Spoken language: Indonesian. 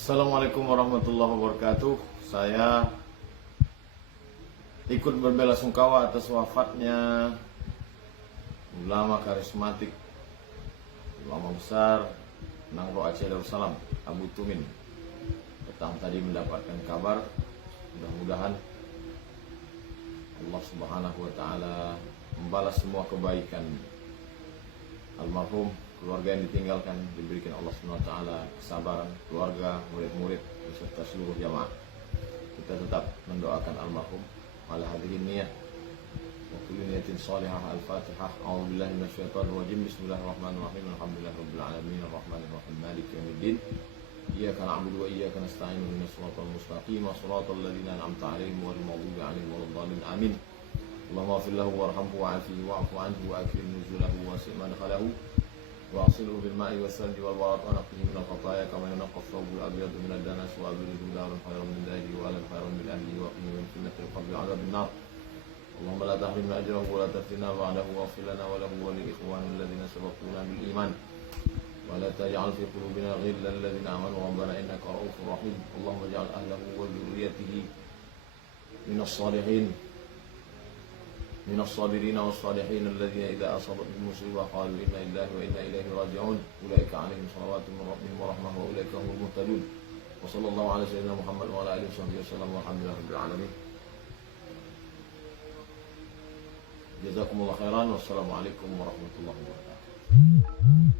Assalamualaikum warahmatullahi wabarakatuh. Saya ikut berbelasungkawa atas wafatnya ulama karismatik, ulama besar Nangro Aceh Darussalam, Abu Tumin. Petang tadi mendapatkan kabar, mudah-mudahan Allah Subhanahu wa taala membalas semua kebaikan almarhum, keluarga yang ditinggalkan, diberikan Allah Subhanahu wa taala kesabaran, keluarga, murid-murid beserta seluruh jamaah. Kita tetap mendoakan almarhum ala hadhihi niyyah wa kulli niyatin salihah. Al-Fatihah. A'udzubillahi minasyaitonir rajim. Bismillahirrahmanirrahim. Alhamdulillahirabbil alamin arrahmanir rahim maliki yaumiddin. Iyyaka na'budu wa iyyaka nasta'in ihdinas siratal mustaqim siratal ladzina an'amta 'alaihim ghairil maghdubi 'alaihim waladdallin. Amin. Allahumma ighfir lahu warhamhu wa'afihi wa'fu 'anhu wa akrim nuzulahu wasi' madkhalahu واغسله بالماء والثلج والبرد ونقه من الخطايا كما ينقى الثوب الابيض من الدنس وابرده دارا خيرا من داره واهلا خيرا من اهله وقه من فتنه القبر وعذاب النار. اللهم لا تحرمنا اجره ولا تفتنا بعده واغفر لنا وله ولاخواننا الذين سبقونا بالايمان ولا تجعل في قلوبنا غلا للذين امنوا ربنا انك رؤوف رحيم. اللهم اجعل اهله وذريته من الصالحين من الصابرين والصالحين الذين إذا أصابتهم مصيبة قالوا إنا لله وإنا إليه راجعون أولئك عليهم صلوات من ربهم ورحمة وأولئك هم المهتدون. وصلى الله على سيدنا محمد وعلى آله وصحبه وسلم والحمد لله رب العالمين. جزاكم الله خيرا والسلام عليكم ورحمة الله وبركاته.